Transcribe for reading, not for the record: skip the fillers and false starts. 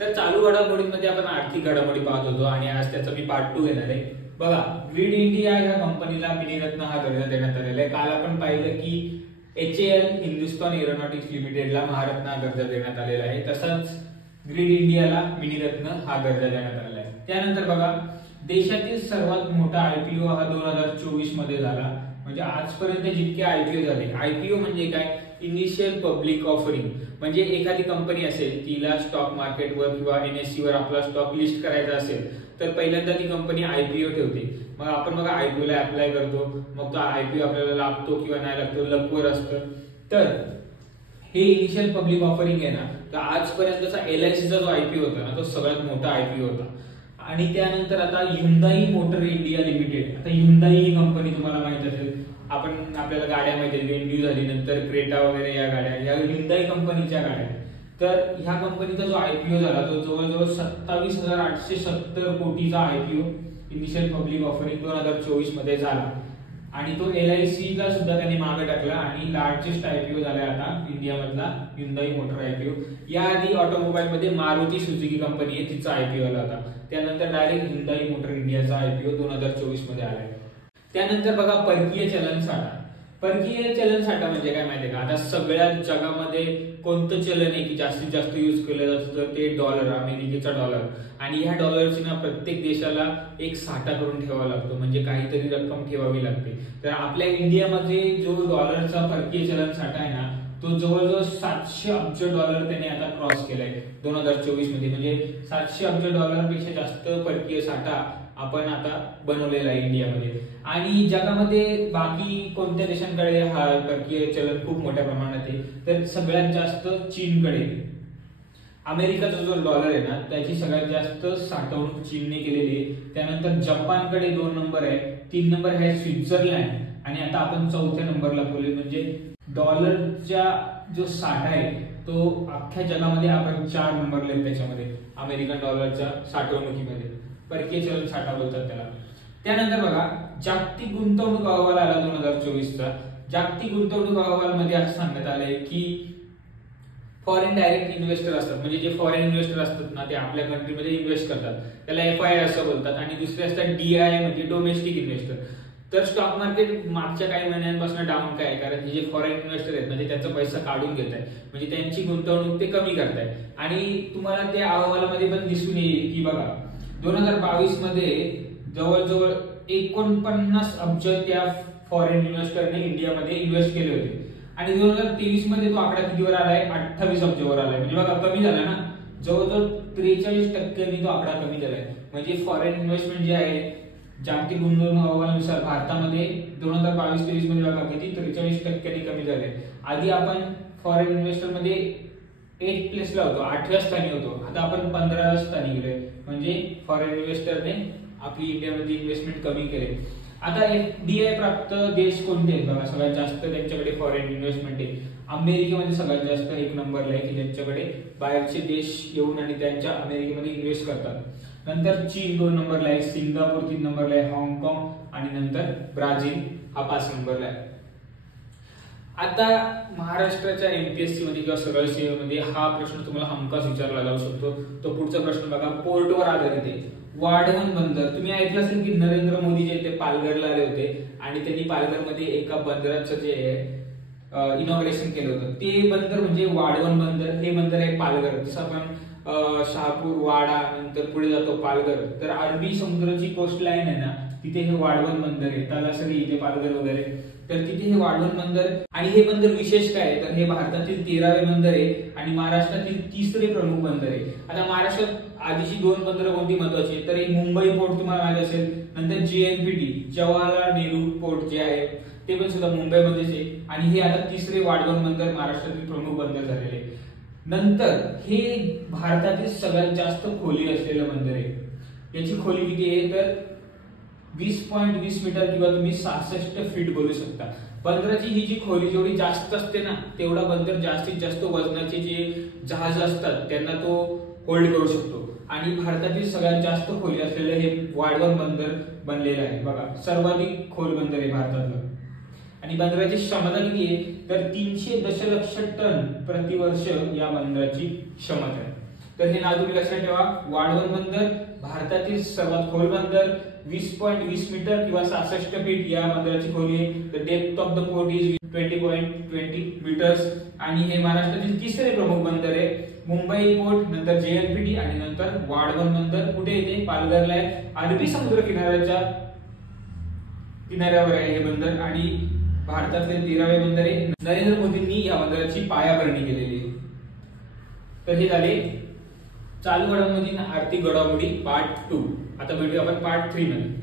तर चालू घडामोडींमध्ये आपण आर्थिक घडामोडी पाहत होतो आणि आज त्याचा मी पार्ट 2 घेणार आहे। बघा, ग्रीड इंडिया या कंपनीला मिनीरत्न हा दर्जा देण्यात आलेला आहे। काल आपण पाहिलं की HAL हिंदुस्तान एरोनॉटिक्स लिमिटेडला महारत्न हा दर्जा देण्यात आलेला आहे, तसाच ग्रीड इंडियाला मिनीरत्न हा दर्जा देण्यात आलेला आहे। त्यानंतर बघा, देशातील सर्वात मोठा IPO हा 2024 मध्ये झाला। म्हणजे आजपर्यंत जितके IPO झाले, IPO म्हणजे काय, इनिशियल पब्लिक ऑफरिंग, म्हणजे एखादी कंपनी असेल तिला स्टॉक मार्केटवर किंवा NSE वर आपला स्टॉक लिस्ट करायचा असेल तर पहिल्यांदा ती कंपनी IPO ठेवते। मग आपण बघा IPO ला अप्लाय करतो, मग तो IPO आपल्याला लागतो किंवा नाही लागतो, लकवर असतं। तर हे इनिशियल पब्लिक ऑफरिंग आहे ना, तर आजपर्यंतचा LIC चा जो IPO होता ना, तो सगळ्यात मोठा IPO होता। आणि त्यानंतर आता Hyundai मोटर इंडिया लिमिटेड, आता Hyundai ही कंपनी तुम्हाला माहित असेल, आपण आपल्याला गाड्या माहिती आहेत, वेंड्यू झाली, नंतर क्रेटा वगैरे या गाड्या, या Hyundai कंपनीच्या गाड्या। तर ह्या कंपनीचा जो IPO झाला तो जवळजवळ 27,870 कोटीचा IPO इनिशियल पब्लिक ऑफरिंग 2024 मध्ये झाला। आणि तो LIC ला सुद्धा त्यांनी मागे टाकला आणि लार्जेस्ट IPO झाला आता इंडियामधला Hyundai मोटर IPO। याआधी ऑटोमोबाईल मध्ये मारुती सुझुकी कंपनी आहे, तिचा IPO आला होता, त्यानंतर डायरेक्ट Hyundai मोटर इंडियाचा IPO 2024 मध्ये आलाय। त्यानंतर बघा, परकीय चलन साठा। परकीय चलन साठा म्हणजे काय माहितीये का, आता सगळ्या जगामध्ये कोणतं चलन आहे की जास्तीत जास्त युज केलं जातं तर ते डॉलर, अमेरिकेचा डॉलर। आणि ह्या डॉलरची ना प्रत्येक देशाला एक साठा करून ठेवावा लागतो, म्हणजे काहीतरी रक्कम ठेवावी लागते। तर आपल्या इंडियामध्ये जो डॉलरचा परकीय चलन साठा आहे ना, तो जवळजवळ 700 अब्ज डॉलर त्याने आता क्रॉस केलाय 2024 मध्ये। म्हणजे 700 अब्ज डॉलरपेक्षा जास्त परकीय साठा आपण आता बनवलेला आहे इंडियामध्ये। आणि जगामध्ये बाकी कोणत्या देशांकडे हा परकीय चलन खूप मोठ्या प्रमाणात आहे, तर सगळ्यात जास्त चीनकडे। अमेरिकाचा जो डॉलर आहे ना, त्याची सगळ्यात जास्त साठवणूक चीनने केलेली आहे। त्यानंतर जपानकडे 2 नंबर आहे, 3 नंबर आहे स्वित्झर्लंड, आणि आता आपण 4थ्या नंबरला बोलू। म्हणजे डॉलरचा जो साठा आहे तो अख्ख्या जगामध्ये आपण 4 नंबरला आहे त्याच्यामध्ये, अमेरिकन डॉलरच्या साठवणुकीमध्ये, परकीय चलन साठा बोलतात त्याला। त्यानंतर बघा, जागतिक गुंतवणूक अहवाल आला 2024 चा। जागतिक गुंतवणूक अहवाल मध्ये असं सांगण्यात आलंय की फॉरेन डायरेक्ट इन्व्हेस्टर असतात, म्हणजे जे फॉरेन इन्व्हेस्टर असतात ना, ते आपल्या कंट्रीमध्ये इन्व्हेस्ट करतात, त्याला FII असं बोलतात। आणि दुसरे असतात DI, म्हणजे डोमेस्टिक इन्व्हेस्टर। तर स्टॉक मार्केट मागच्या काही महिन्यांपासून डाऊन काय, कारण जे फॉरेन इन्व्हेस्टर आहेत ना, ते त्यांचा पैसा काढून घेत आहे, म्हणजे त्यांची गुंतवणूक ते कमी करताय। आणि तुम्हाला त्या अहवालामध्ये पण दिसून येईल की बघा, 2022 मध्ये जवळजवळ 49 अब्ज त्या फॉरेन इन्व्हेस्टरने इंडियामध्ये इन्व्हेस्ट केले होते। आणि 2023 मध्ये तो आकडा कितीवर आलाय, 28 अब्जवर आलाय। म्हणजे बघा, कमी झाला ना, जवळजवळ 43% तो आकडा कमी झालाय। म्हणजे फॉरेन इन्व्हेस्टमेंट जे आहे जागतिक गुंतवणूक अहवालानुसार भारतामध्ये 2022-23 मध्ये बघा किती 43% कमी झाले। आधी आपण फॉरेन इन्व्हेस्टर मध्ये 8 प्लेसला होतो, 8व्या स्थानी होतो, आता आपण 15व्या स्थानी गेलोय। म्हणजे फॉरेन इन्व्हेस्टरने आपली इंडियामध्ये इन्व्हेस्टमेंट कमी केले। आता FDI प्राप्त देश कोणते आहेत बघा, सगळ्यात जास्त त्यांच्याकडे फॉरेन इन्व्हेस्टमेंट आहे। अमेरिकेमध्ये सगळ्यात जास्त 1 नंबरला आहे की ज्यांच्याकडे बाहेरचे देश येऊन आणि त्यांच्या अमेरिकेमध्ये इन्व्हेस्ट करतात। नंतर चीन 2 नंबरला आहे, सिंगापूर 3 नंबरला आहे, हाँगकाँग आणि नंतर ब्राझील हा 5 नंबरला आहे। आता महाराष्ट्राच्या MPSC मध्ये किंवा सरळ सेवेमध्ये हा प्रश्न तुम्हाला हमखास विचारला जाऊ शकतो। तो पुढचा प्रश्न बघा, पोर्टवर आधारित आहे। वाढवण बंदर, तुम्ही ऐकलं असेल की नरेंद्र मोदी जे ते पालघरला आले होते आणि त्यांनी पालघरमध्ये एका बंदराचं जे आहे इनॉग्रेशन केलं होतं। ते बंदर म्हणजे वाढवण बंदर, हे बंदर आहे पालघर। जसं आपण शहापूर, वाडा, नंतर पुढे जातो पालघर, तर अरबी समुद्राची कोस्ट लाईन आहे ना, तिथे हे वाढवण बंदर आहे। तलासरी इथे पालघर वगैरे, तर तिथे हे वाढवण बंदर। आणि हे बंदर विशेष काय आहे, तर हे भारतातील 13वे बंदर आहे आणि महाराष्ट्रातील 3रे प्रमुख बंदर आहे। आता महाराष्ट्रात आधीची 2 बंदरं कोणती महत्वाची आहेत, तर एक मुंबई पोर्ट तुम्हाला माहित असेल, नंतर JNPT जवाहरलाल नेहरू पोर्ट जे आहे ते पण सुद्धा मुंबईमध्येच आहे। आणि हे आता 3रे वाढवण बंदर महाराष्ट्रातील प्रमुख बंदर झालेले आहे। नंतर हे भारतातील सगळ्यात जास्त खोली असलेलं बंदर आहे। याची खोली किती आहे, तर 20.20 मीटर किंवा तुम्ही 66 फीट बोलू शकता। बंदराची ही जी खोली जेवढी जास्त असते ना, तेवढा बंदर जास्तीत जास्त वजनाचे जे जहाज असतात त्यांना तो होल्ड करू शकतो। आणि भारतातील सगळ्यात जास्त खोली असलेलं हे वाढवण बंदर बनलेलं आहे। बघा, सर्वाधिक खोल बंदर आहे भारतातलं। आणि बंदराची क्षमता किती आहे, तर 300 दशलक्ष टन प्रतिवर्ष या बंदराची क्षमता आहे। तर हे नाव तुम्ही लक्षात ठेवा. वाढवण बंदर भारतातील सर्वात खोल बंदर, 20.20 मीटर किंवा 66 फीट या बंदराची खोली आहे. The depth of the port is 20.20 metres. आणि हे महाराष्ट्रातील तिसरे प्रमुख बंदर आहे. मुंबई पोर्ट, नंतर JNPT आणि नंतर वाढवण बंदर कुठे येते? पालघरला आहे. अरबी समुद्र किनाऱ्यावर आहे हे बंदर आणि भारतातले 13वे बंदर आहे. नरेंद्र मोदींनी या बंदराची पायाभरणी केलेली आहे. तर हे झाले चालू घडामोडी आर्थिक घडामोडी पार्ट 2. आता भेटूया आपण पार्ट 3 मध्ये.